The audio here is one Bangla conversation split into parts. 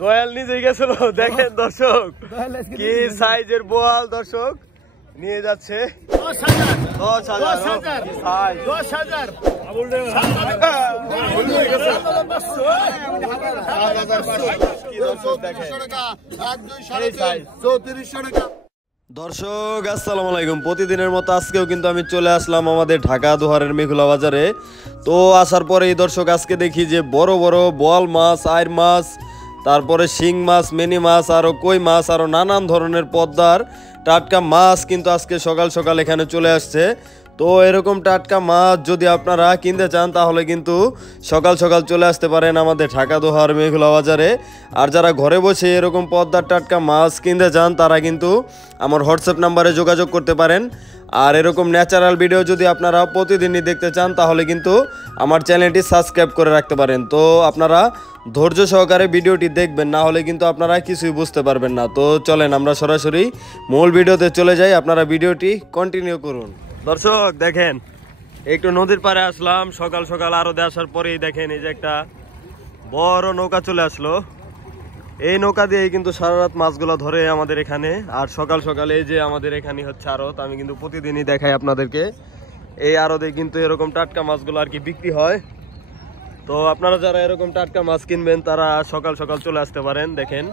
দয়াল নিজে গেছিল। দেখেন দর্শক কি সাইজের বোয়াল দর্শক নিয়ে যাচ্ছে। 10,000 দর্শক আসসালামু আলাইকুম। প্রতিদিনের মতো আজকেও কিন্তু আমি চলে আসলাম আমাদের ঢাকা দোহারের মেঘুলা বাজারে। তো আসার পরেই দর্শক আজকে দেখি যে বড় বড় বোয়াল মাছ, আইর মাছ, তারপরে শিং মাছ, মিনি মাছ, আরও কই মাছ, আরও নানান ধরনের পদ্মার টাটকা মাছ কিন্তু আজকে সকাল সকাল এখানে চলে আসছে। তো এরকম টাটকা মাছ যদি আপনারা কিনতে চান তাহলে কিন্তু সকাল সকাল চলে আসতে পারেন আমাদের ঢাকা দোহার মেঘুলা বাজারে। আর যারা ঘরে বসে এরকম পদ্মার টাটকা মাছ কিনতে চান তারা কিন্তু আমার হোয়াটসঅ্যাপ নাম্বারে যোগাযোগ করতে পারেন। আর এরকম ন্যাচারাল ভিডিও যদি আপনারা প্রতিদিনই দেখতে চান তাহলে কিন্তু আমার চ্যানেলটি সাবস্ক্রাইব করে রাখতে পারেন। তো আপনারা ধৈর্য সহকারে ভিডিওটি দেখবেন, না হলে কিন্তু আপনারা কিছুই বুঝতে পারবেন না। তো চলেন আমরা সরাসরি মূল ভিডিওতে চলে যাই, আপনারা ভিডিওটি কন্টিনিউ করুন। দর্শক দেখেন একটু নদীর পাড়ে আসলাম সকাল সকাল, আরদে আসার পরেই দেখেন এই যে একটা বড় নৌকা চলে আসলো। এই নৌকা দিয়েই কিন্তু সারা রাত মাছগুলো ধরে আমাদের এখানে। আর সকাল সকালে এই যে আমাদের এখানে হচ্ছে আড়ত, আমি কিন্তু প্রতিদিনই দেখাই আপনাদেরকে। এই আড়তে কিন্তু এরকম টাটকা মাছগুলো আর কি বিক্রি হয়। তো আপনারা যারা এরকম টাটকা মাছ কিনবেন তারা সকাল সকাল চলে আসতে পারেন। দেখেন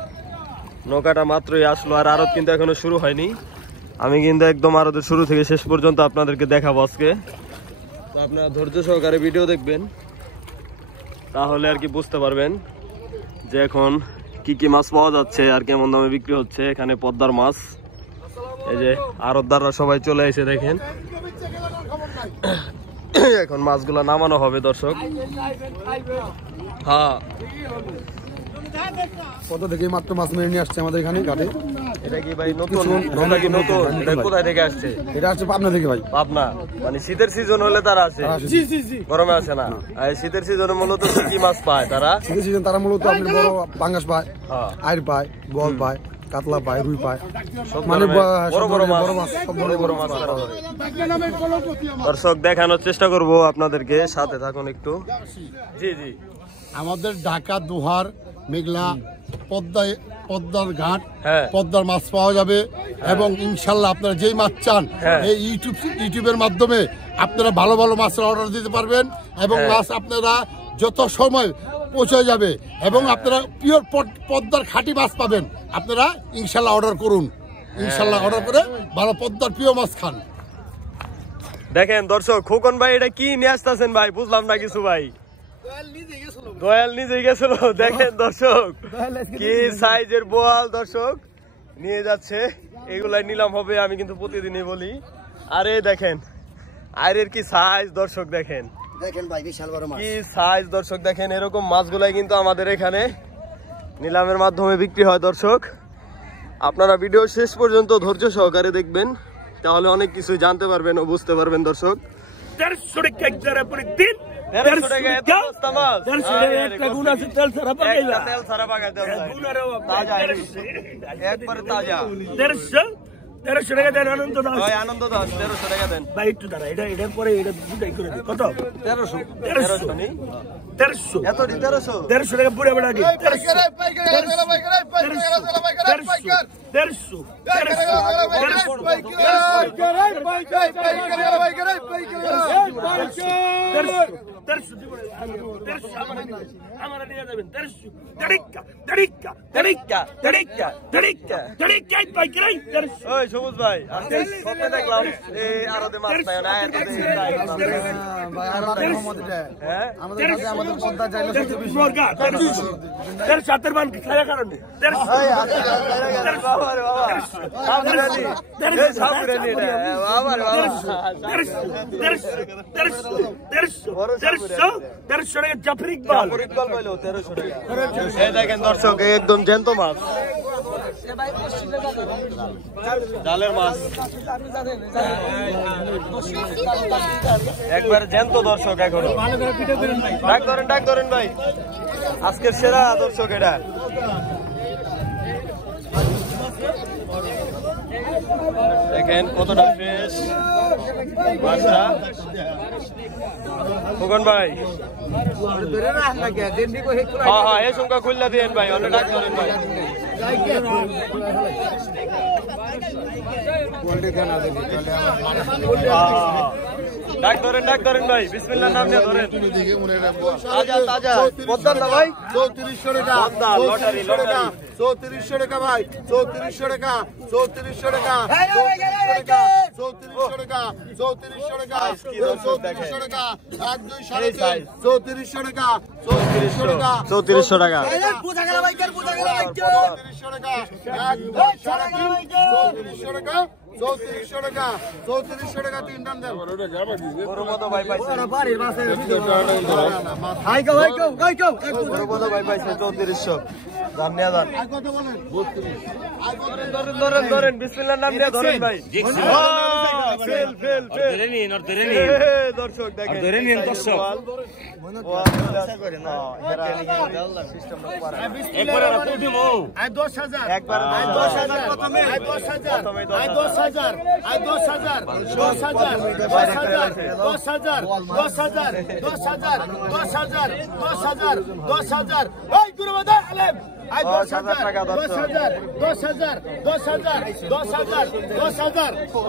নৌকাটা মাত্রই আসলো, আর আড়ত কিন্তু এখনো শুরু হয়নি। আমি কিন্তু একদম আড়তের শুরু থেকে শেষ পর্যন্ত আপনাদেরকে দেখাবো আজকে। তো আপনারা ধৈর্য সহকারে ভিডিও দেখবেন, তাহলে আর কি বুঝতে পারবেন যে এখন কি কি মাছ পাওয়া যাচ্ছে আর কেমন দামে বিক্রি হচ্ছে এখানে পদ্মার মাছ। এই যে আড়তদাররা সবাই চলে এসে দেখেন এখন মাছগুলা নামানো হবে দর্শক। হ্যাঁ কত থেকে মাত্র মাছ মেরে নিয়ে আসছে আমাদের এখানে ঘাটে। এটা কি ভাই নতুন? এটা কোথায় থেকে আসছে? এটা আসছে পাবনা থেকে ভাই। পাবনা মানে শীতের সিজন হলে তারা আসে, গরমে আসে না। শীতের সিজনে মূলত কি মাছ পায় তারা? শীতের সিজন তারা মূলত আপনি বড় পাঙ্গাস পায়, আইর পায়, বোয়াল পায়, কাতলা পায়, রুই পায়, মানে বড় বড় মাছ, বড় বড় মাছ। দর্শক দেখানোর চেষ্টা করব আপনাদেরকে, সাথে থাকুন একটু। জি জি, আমাদের ঢাকা দোহার মেঘলা পদ্মার ঘাট, হ্যাঁ পদ্মার মাছ পাওয়া যাবে। এবং ইনশাল্লাহ আপনারা যেই মাছ চান এই ইউটিউবের মাধ্যমে আপনারা ভালো ভালো মাছের অর্ডার দিতে পারবেন এবং মাছ আপনারা যত সময় পৌঁছে যাবে এবং আপনারা পিওর পদ্মার খাঁটি মাছ পাবেন। আপনারা ইনশাল্লাহ অর্ডার করুন, ইনশাল্লাহ অর্ডার করে ভালো পদ্মার প্রিয় মাছ খান। দেখেন দর্শক, খোকন ভাই এটা কি নিয়ে আসতেছেন ভাই? বুঝলাম না কিছু ভাই। দয়াল নিজে গেছিল। দেখেন দর্শক কি সাইজের বোয়াল দর্শক নিয়ে যাচ্ছে। এগুলাই নিলাম হবে, আমি কিন্তু প্রতিদিনই বলি। আরে দেখেন আইরের কি সাইজ দর্শক, দেখেন দেখেন ভাই বিশাল বড় মাছ, কি সাইজ দর্শক। দেখেন এরকম মাছগুলাই কিন্তু আমাদের এখানে নিলামের মাধ্যমে বিক্রি হয়। দর্শক আপনারা ভিডিও শেষ পর্যন্ত ধৈর্য সহকারে দেখবেন, তাহলে অনেক কিছু জানতে পারবেন ও বুঝতে পারবেন। দর্শক 150 টাকা তেল ছাড়া তাজা 1300 টাকা দেন। আনন্দ দাস 1300 টাকা দেন ভাই। একটু দাঁড়া, এটার পরে এটা বুঝাই করে দিই। কত? 1300 এত 1300 টাকা পুরো বেড়া দিই। 1300 সবুজ ভাই দেখলাম আরো মাছ নাই না। দেখেন দর্শক একদম জ্যান্ত মাছ, জালের মাছ একবার জ্যান্ত দর্শক। এখনো ডাক ধরেন ভাই, আজকের সেরা দর্শক এটা। দেখেন কতটা ফ্রেশ। ফুকন ভাই হ্যাঁ এই সংখ্যা খুললা দিয়েন ভাই অনেক ডাক ধরেন ভাই ডাক ধরেন ভাই বিসমিল্লাহ নাম নিয়ে ধরেন তাজা তাজা পদ্মার না ভাই 3400 টাকা পদ্মা লটারি লটারি 3400 টাকা ভাই 3400 টাকা 3400 টাকা 3400 টাকা 3400 টাকা 3400 টাকা 12 3400 টাকা 3400 টাকা 3400 টাকা বুঝা গেল ভাই 3400 টাকা 3400 টাকা 3400 টাকা 3400 টাকা তিন দাম দেন বড় মতো ভাই পাইছে বড় মতো ভাই পাইছে 3400 দাম নিয়ে যান কত বলেন ধরেন বিসমিল্লাহর নাম নিয়ে ধরেন ভাই ফেল ফেল ধরে নিন দর্শক দেখেন ধরে নিন দর্শক একবার প্রথমে 10000 একবার 10000 প্রথমে 10000 10000 10000 10000 10000 ওই গুরুবাদা আলেম আই 10000 টাকা 10000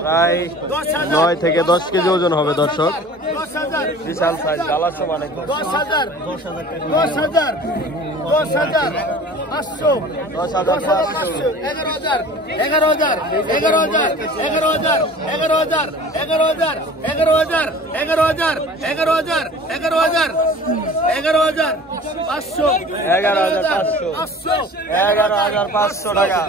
প্রায় 9 থেকে 10 কেজি ওজন হবে দর্শক বিশাল সাইজ ডালার সমান একদম 10000 11,500 টাকা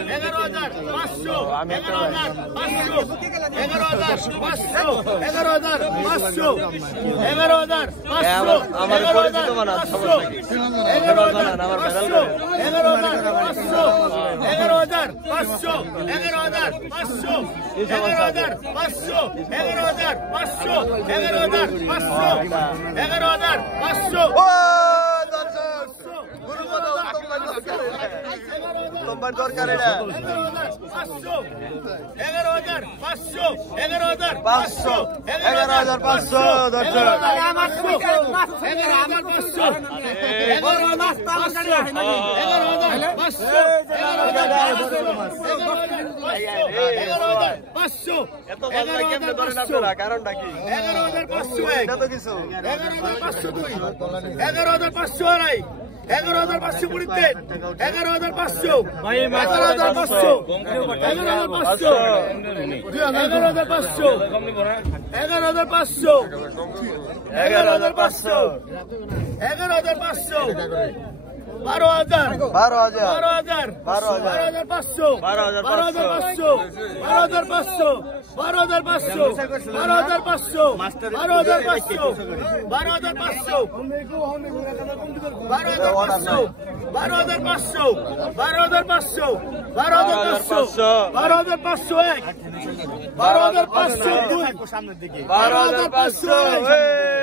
আমার পরিচিত বানান তোমার দরকার এটা 11,500 দর্শক কারণটা কি 11,500 পুরিতে 11,500 11,500 সামনের দিকে 12,500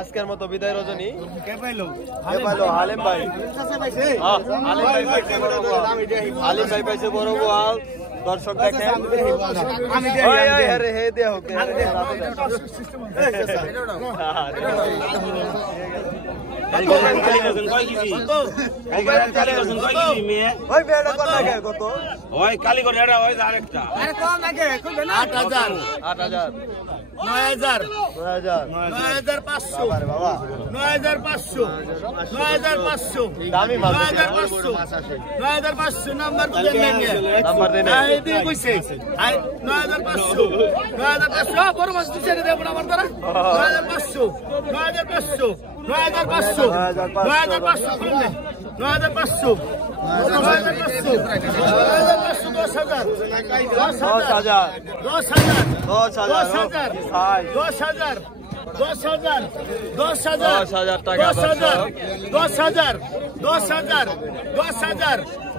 আজকের মতো বিদায় রজনী হালিম ভাই পাইছে বড় গোয়াল দর্শক দেখেন কালীগড় আরেকটা 8,000 9,000 দামি মাছ 9,500 নাম্বার দিয়ে কইছে 9,500 বড় মাছ দিছে রে আমার দ্বারা 9,500 10,000 টাকা 10,000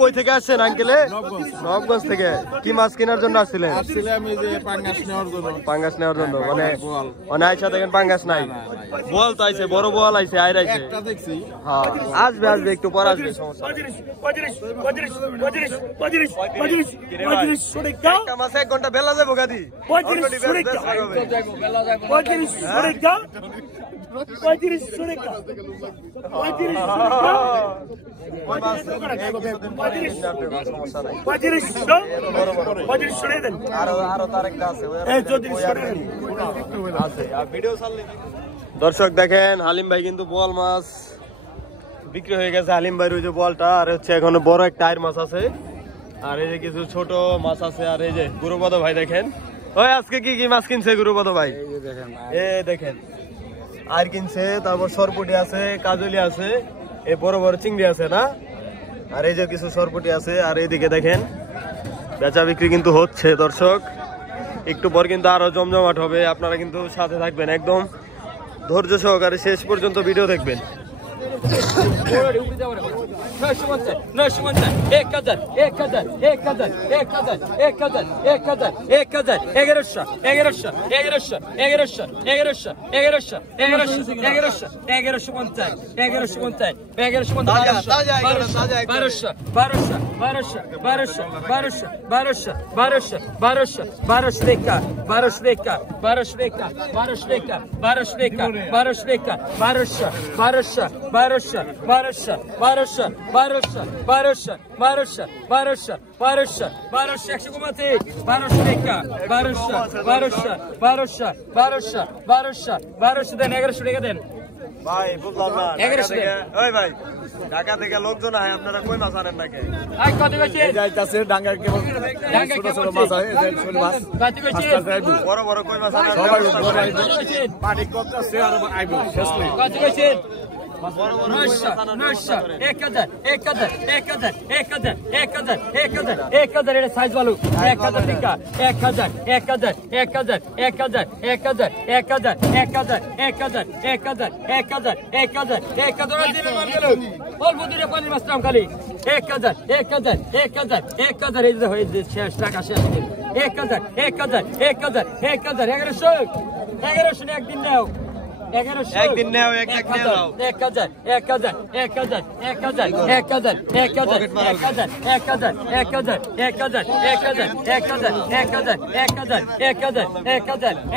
কই থেকে আসছেন আঙ্কেলে? নবগঞ্জ থেকে। কি মাছ কেনার জন্য আসছিলেন? পাঙ্গাস নেওয়ার জন্য। মানে আইসা দেখেন পাঙ্গাস নাই, বল তো আইছে, বড় বল আইছে, আইর আইছে। হ্যাঁ আসবে আসবে, একটু পর আসবে, সমস্যা একটা মাছ 1 ঘন্টা বেলা যাবো গাদি। দর্শক দেখেন হালিম ভাই কিন্তু বোয়াল মাছ বিক্রি হয়ে গেছে। হালিম ভাইয়ের ওই যে বোয়ালটা, আর হচ্ছে এখনো বড় একটা আইর মাছ আছে, আর এই যে কিছু ছোট মাছ আছে। আর এই যে গুরুপদ ভাই দেখেন, ওই আজকে কি কি মাছ কিনছে গুরুপদ ভাই? এই দেখেন আর কিনছে, তারপর সরপুটি আছে, কাজলি আছে, এই বড় বড় চিংড়ি আছে না, আর এই যে কিছু সরপুটি আছে। আর এইদিকে দেখেন বেচা বিক্রি কিন্তু হচ্ছে। দর্শক একটু পর কিন্তু আরো জমজমাট হবে, আপনারা কিন্তু সাথে থাকবেন, একদম ধৈর্য সহকারে শেষ পর্যন্ত ভিডিও দেখবেন। 1200 দেন, 1100 টাকা দেন ভাই। বুঝলাম না, ওই ভাই ঢাকা থেকে লোকজন আয়, আপনারা কই মাছ আনেন নাকি? বড় বড় কই মাছ আনেন? পানি কম আছে আর আইব সাইজ ভালো। 1000 টাকা, 1000 1000 1000 1000 1000 1000 1000 1000 1000 1000 1000 1000 অল্প দূরে পানি মাছটাম খালি 1000 1000 1000 1000 এই যে হয়ে শেষ টাকা শেষ 1000 1000 1000 1000 1100 একদিন নাও, 1100 একদিন নাও, এক নাও 1000 1000 1000 1000 1000 1000 1000 1000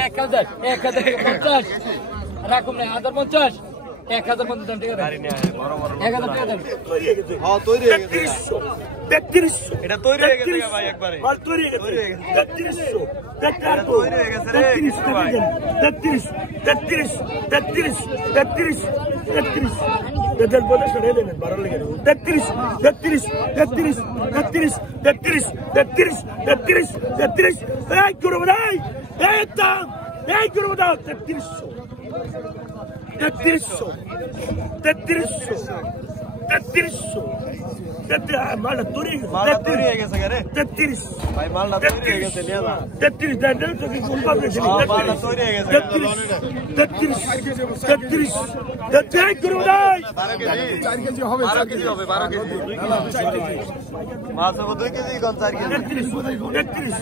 1000 1000 1000 রাখুন না 1050 1050 টাকা দেন, 1000 টাকা দেন। হ্যাঁ তৈরি হয়ে গেছে, 3300 এটা তৈরি হয়ে গেছে ভাই, একবারে মাল তৈরি হয়ে গেছে 3300 তৈরি হয়ে গেছে রে 33 33 33 33 33 এদের বলে সরে দেন 12 লেগে 33 33 33 33 33 33 33 33 এই করো ভাই, এই দাম, এই করো দাও 3300 3300 3300 3300 মালটা তৈরি হয়ে গেছে, 33 ভাই মালটা তৈরি হয়ে গেছে, নিয়ে না 33 দেন তো কি কোন পাবে, 33 তৈরি হয়ে গেছে 33 33 33 করো ভাই, 4 কেজি হবে, 12 কেজি হবে, 12 কেজি মাছ হবে 2 কেজি কোন 4 কেজি 33 33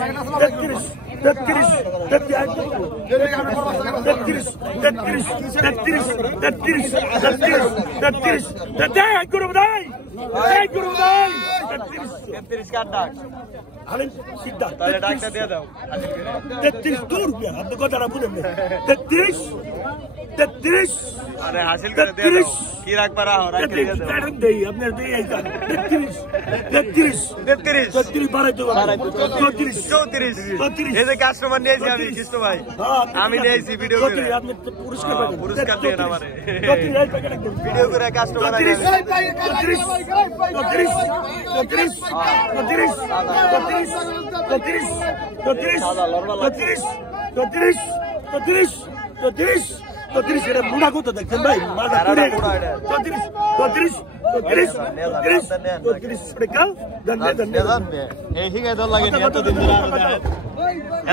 33 কাট ডাক আলেন সিদ্ধা, তাহলে ডাকটা দিয়ে দাও 33 তোর আপনি কথাটা বুঝেন 33 33 আরে হাসিল করে দিয়ে দাও কি রাখবা রাখো রাখতে দিয়ে দাও দেই আপনার দেই এই 33 বাড়াই তো 34 এই যে কাস্টমার নিয়েছি আমি কৃষ্ণ ভাই আমি নিয়েছি ভিডিও করে আপনি পুরস্কার পাবেন পুরস্কার দেন আমারে 34 এই প্যাকেট একদম ভিডিও করে কাস্টমার আগে 34 এটা মুড়া কত দেখছেন ভাই মাথা পুড়ে 34 এই হিগে দল লাগে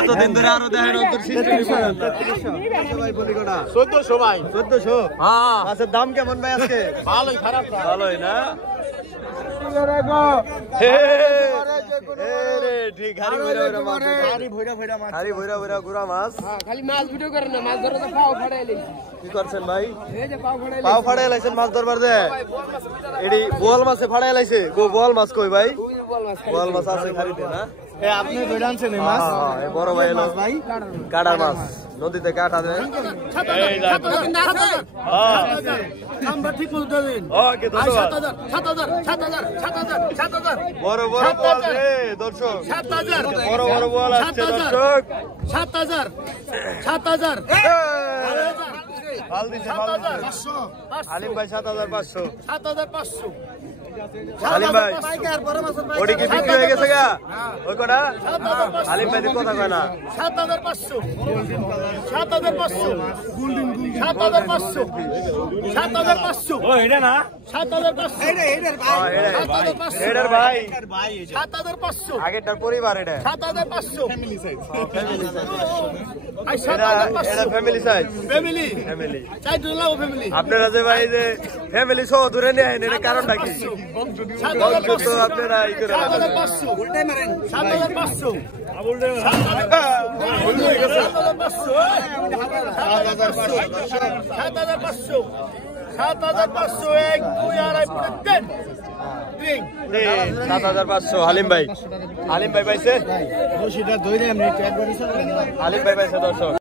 এতদিন ধরে আরো দেখেন অন্তর সিস্টেম 1400 ভাই 1400 হ্যাঁ আচ্ছা দাম কেমন ভাই আজকে ভালোই খারাপ না ভালোই না ঠিক হারি ভইরা গুড়া মাছ খালি মাছ ভিডিও করে না মাছ ধরে তো পাও ফাড়াইলি কি করছেন ভাই এই যে পাও ফাড়াইলি পাও ফাড়াই লাইছেন মাছ ধরবার দে এডি বোয়াল মাছে ফাড়াই লাইছে বোয়াল মাছ কই ভাই বোয়াল মাছ আছে খারিতে না আপনি ধরে আনছেন এই মাছ এই বড় ভাই এলো কাটার মাছ নদীতে কাটা দেয় আমরা ঠিক মতো দেন ওকে ধন্যবাদ 7000 বড় বড় বোয়াল রে দর্শক 7000 বড় বড় বোয়াল আসছে দর্শক 7000 ভাল দিছে আলিম ভাই 7500 7500 আলিম ভাই ওডি কি বিক্রি হয়ে গেছে গা ওই কটা আলিম ভাই কথা কয় না 7500 ও এটা না 7500 এটার ভাই 7500 আগেরটার পরিবার এটা 7500 ফ্যামিলি সাইজ আই এটা 7500 ফ্যামিলি সাইজ ফ্যামিলি ফ্যামিলি চাই তো লাও ফ্যামিলি আপনারা যে ভাই যে ফ্যামিলি সহ দূরে নিয়ে আইন এটা কারণটা কি তো আপনারা ই করে 7500 উল্টাই মারেন 7500 এক 2 আড়াই পুরো 7500 হালিম ভাই পাইছে হালিম ভাই পাইছে দর্শক